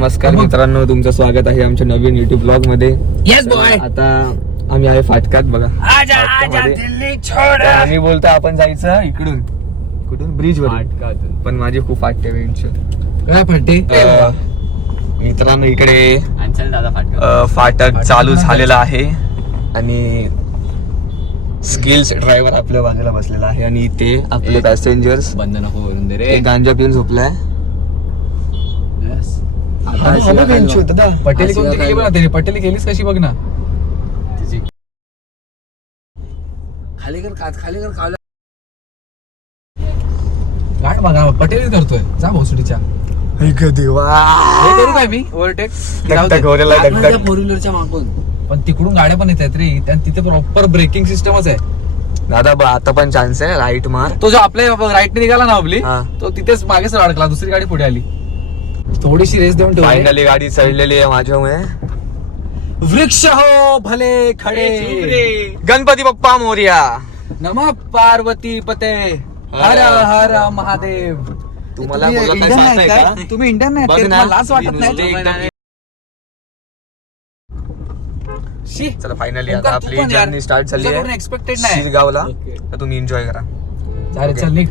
नमस्कार मित्रांनो, तुमचं स्वागत आहे आमच्या नवीन युट्यूब ब्लॉग मध्ये. Yes boy. आता आम्ही आहे फाटकात बघा. आजा आजा दिल्ली छोड. आम्ही बोलतो आपण जायचं इकडून, कुठून ब्रिज वर, पण माझी खूप फाटते वेंच. काय फाटे मित्रांनो इकडे फाटक चालू झालेला आहे आणि स्किल्स ड्रायव्हर आपल्या बाजूला बसलेला आहे आणि ते आपले पॅसेंजर्स बंद नको करून दे रे. गांजा पिऊन झोपलाय. पटेली कोणती केली बघा त्याने, पटेली केलीस कशी बघ ना. खाली कर खाली काय बघा पटेली करतोय. जा भोसडीच्या देवा करू काय मी ओव्हरटेक फोर व्हीलरच्या मागून, पण तिकडून गाड्या पण येतात रे आणि तिथे प्रॉपर ब्रेकिंग सिस्टमच आहे दादा. आता पण चान्स आहे, राईट मार. तो जो आपल्या राईटने निघाला ना आपली, हा. तो तिथेच मागेच अडकला, दुसरी गाडी पुढे आली. थोडीशी रेस देऊन ठेवली. फायनली गाडी चढलेली आहे माझ्यामुळे. वृक्ष हो भले खडे, गणपती बाप्पा मोरया. नमः पार्वती पते, हर हर महादेव. तुम्हाला तुम्ही बोलत इंडियन नाही आहे का? का? तुम्ही इंडियन नाही बघ ते ना. तुम्हाला लाज वाटत नाही. शी. चला फायनली ओंकार, आता तू आपली पण यार. जर्नी स्टार्ट झाली तुझ्याकडून आहे एक्सपेक्टेड नाही. शिरगावला. तर तुम्ही एन्जॉय करा. चालेल Okay. चल निघ.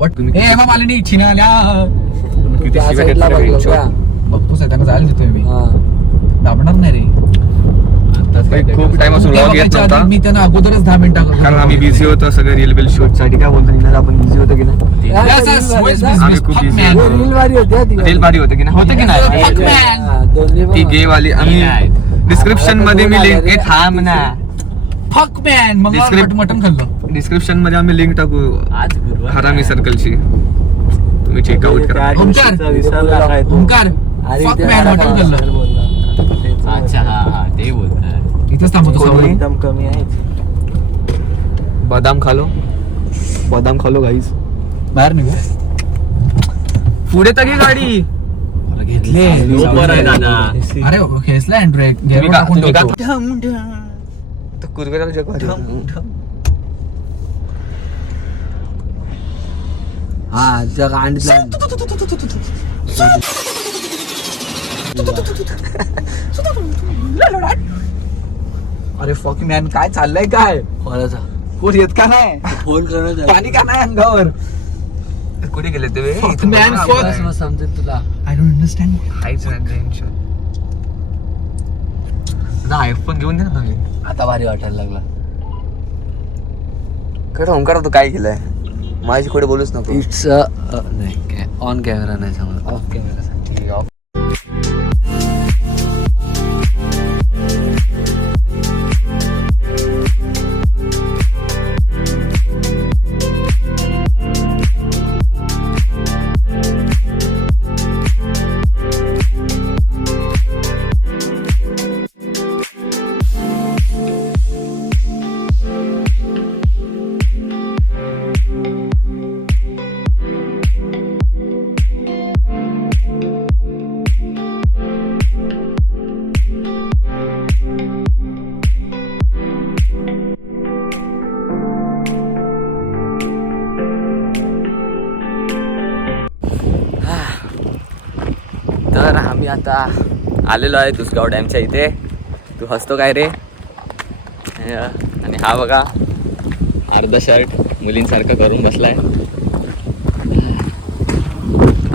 वाट तुम्ही- ए मग मला नाही छिनाल्या किती शिव्या घेतल्या रे इंचवर. बघतोस आहे त्यांना जायला देतोय मी. दाबणार नाही रे. खूप टाइम असं व्लॉग येत नव्हता मी त्यांना अगोदरच 10 मिनिटं कारण आम्ही बिझी होतो सगळं रील बिल शूट साठी. काय बोलतो निघाला आपण बिझी होतो की नाही? आम्ही खूप बिझी होतो. रील भारी होतं की नाही? होतं की नाही? ती गे वाली आम्ही डिस्क्रिप्शन मध्ये मी लिंक थांब ना. फक मॅन मग मटन खाल्लं. डिस्क्रिप्शन मध्ये आम्ही लिंक टाकू हरामी सर्कलची, तुम्ही चेकआउट करा. ओंकार फक मॅन मटन खाल्लं. अच्छा हा ते बोलतात. इथेच थांबतो सावली. एकदम कमी आहे. बदाम खालो गाईस. बाहेर निघू. पुढे तर घे गाडी. घेतले आहे दादा. अरे खेचला अँड्रॉइड तुम्ही का- तर कुरवेला जग भारी होतं. हा जग आणलं. अरे फक मॅन काय चाललंय काय. कोणाचा कोण येत का नाही. फोन करत पाणी का नाही अंगावर. कुठे गेले ते? Fuck man, fuck. समजेल तुला. I don't understand. काहीच नाही. आयफोन घेऊन दे ना तुम्ही. आता भारी वाटायला लागला. खरं ओंकार तू काय केलंय? माझी खोडे बोलूच नको. इट्स नाही ऑन कॅमेरा नाही सांगत, ऑफ कॅमेरा सांग. ठीक आहे. तर आम्ही आता आलेलो आहे दुसगाव डॅमच्या इथे. तू हसतो काय रे? आणि हा बघा अर्धा शर्ट मुलींसारखं करून बसलाय.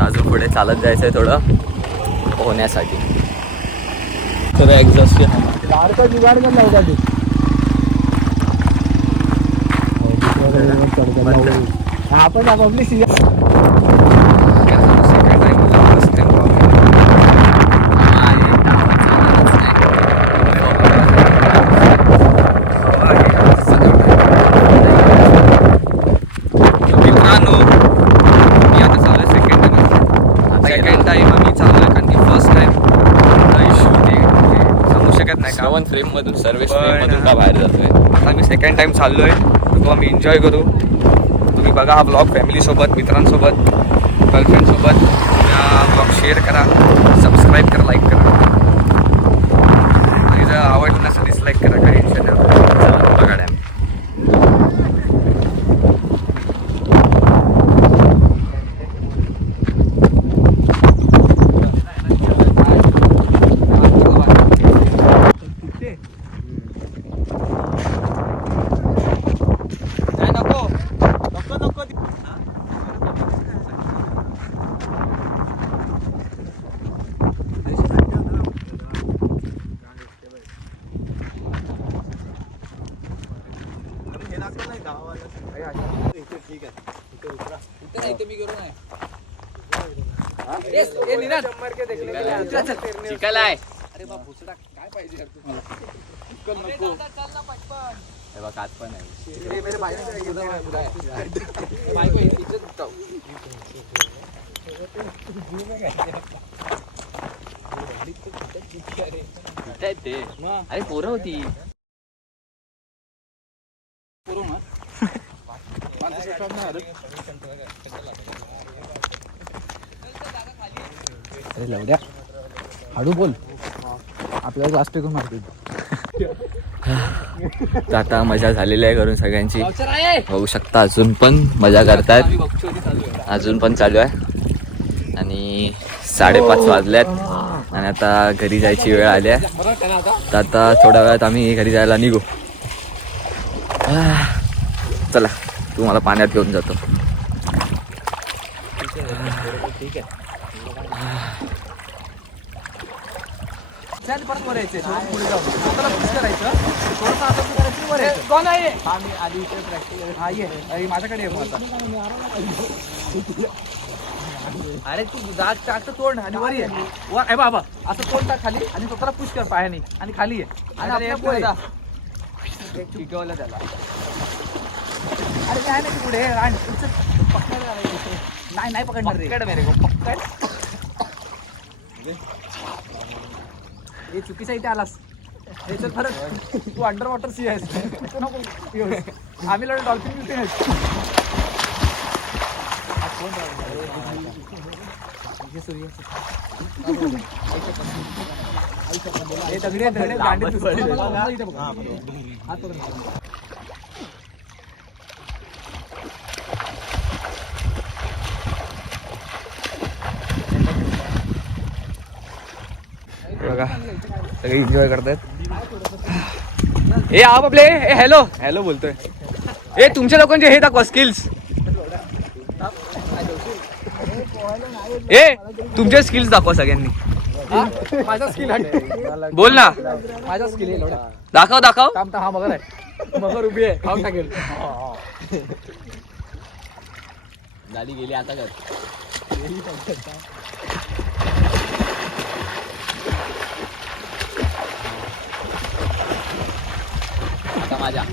अजून पुढे चालत जायचं आहे थोडं पोहण्यासाठी. खरं एक्झॉस्ट आपण आपली सेकंड टाइम आम्ही चाललोय कारण की फर्स्ट टाइम इश्यू ते सांगू शकत नाही का. फ्रेम मधून सर्व्हिस फ्रेम मधून का बाहेर जातोय. आता आम्ही सेकंड टाइम चाललोय, तो आम्ही एन्जॉय करू. तुम्ही बघा हा ब्लॉग फॅमिलीसोबत, मित्रांसोबत, गर्लफ्रेंडसोबत. हा ब्लॉग शेअर करा, सबस्क्राईब करा, लाईक करा. आणि जर आवडलं नसेल डिसलाईक करा, काही टेन्शन नाही. बघा डॅम. मी करू नाही चिकाला आहे अरे बा भुसडा काय पाहिजे यार तुम्हाला हे बघ काच पण आहे कुठे आहेत ते? अरे पोरं होती अरे लवड्या हळू बोल आपल्याला क्लास टेकून मारतील तर आता मजा झालेली आहे घरून सगळ्यांची होऊ शकता अजून पण मजा करतात अजून पण चालू आहे आणि 5:30 वाजल्यात आणि आता घरी जायची वेळ आली आहे तर आता थोड्या वेळात आम्ही घरी जायला निघू चला तुम्हाला पाण्यात घेऊन जातो परत वर यायचे पुढे जाऊन स्वतःला पुश करायचं थोडंसं असं करायचं वर यायचं कोण आहे हा मी आधी इथे प्रॅक्टिस हा ये माझ्याकडे ये मग आता अरे तू जाग टाकतं तोंड आणि वर ये वर आहे बाबा असं तोंड टाक खाली आणि स्वतःला पुश कर पायाने आणि खाली ये आणि आपल्या पुढे जा शिकवलं त्याला अरे काय नाही पुढे पकडायला नाही नाही पकडणार रे पकड मेरे को पकड हे चुकीच्या इथे आलास हे चल परत तू अंडर वॉटर सी आहेस तू नको आम्ही लढ डॉल्फिन बिल्फिन आहेत हे दगडे गांडीत बघा सगळे एन्जॉय करतायत ए आप आपले ए हॅलो हॅलो बोलतोय ए तुमच्या लोकांचे हे दाखवा स्किल्स ए तुमचे स्किल्स दाखवा सगळ्यांनी माझा स्किल बोल ना माझा स्किल दाखव दाखव काम तर हा मगर आहे मगर उभी आहे खाऊन टाकेल गाडी गेली आता कर माझ्या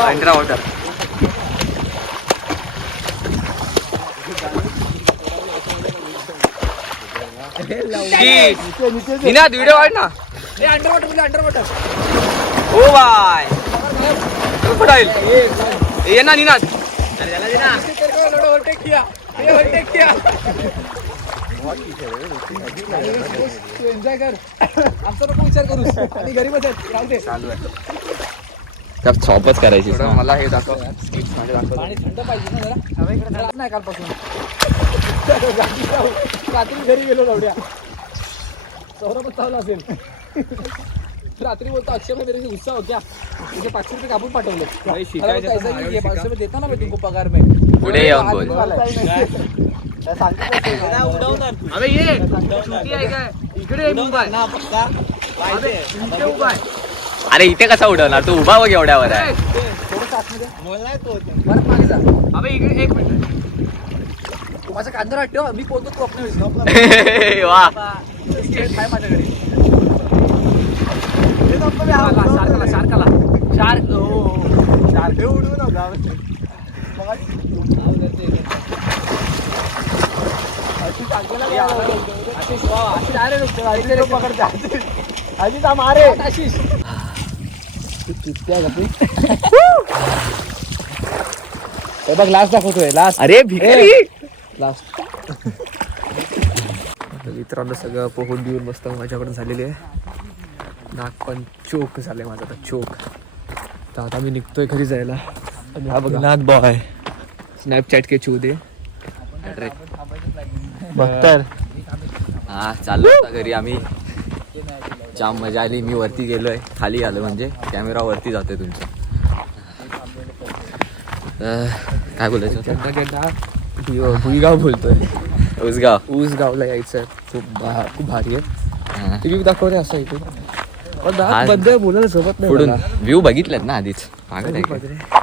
अंडर वॉटर निनाद व्हिडिओ वाढ ना हे अंडर वॉटर म्हणजे अंडर वॉटर ओ बाय पडाईल ये ना निनाद ओव्हरटेक किया ओव्हरटेक किया तू एन्जॉय कर आमचा नको विचार करू आणि गरीबच आहेत राहू दे चालू आहे त्यात शॉपच करायची मला हे दाखव स्किल्स माझे दाखव पाणी थंड पाहिजे ना जरा इकडे नाही कालपासून रात्री घरी गेलो लवड्या सौरभच चालू असेल रात्री बोलतो अक्षय मेरे गुस्सा हो क्या तुझे 500 रुपये कापून पाठवले 500 रुपये देता ना मैं तुमको पगार में पुढे येऊन बोल अबे ये छोटी आहे काय इकडे मुंबई ना पक्का अबे इथे उभा आहे अरे इथे कसा उडवणार तू उभा बघ एवढ्यावर आहे थोडंसं आतमध्ये परत मागे जा अबे इकडे 1 मिनिट तू माझा कांदा वाटतो मी बोलतो तू आपल्या वेळेस वा काय माझ्याकडे शार्काला शार्क उडू नका आशिष बघ लास्ट दाखवतोय लास्ट अरे भिकारी लास्ट मित्रांनो सगळं पोहून देऊन मस्त माझ्याकडून झालेली आहे नाक पण चोक झाले माझा आता चोक तर आता मी निघतोय घरी जायला आणि हा बघा नाथ बॉय स्नॅपचॅट के चूदे बघतर हा चाललो आता घरी आम्ही जाम मजा आली मी वरती गेलोय खाली आलो म्हणजे कॅमेरा वरती जातोय तुमचा काय बोलायचं होतं भुईगाव बोलतोय उसगाव ऊसगावला यायचं खूप भारी आहे टीव्ही दाखवते असं इथे पण हा. बद्दल बोलायला सोबत नाही पुढून मला. व्ह्यू बघितलेत ना आधीच मागं नाही का? बघितलं.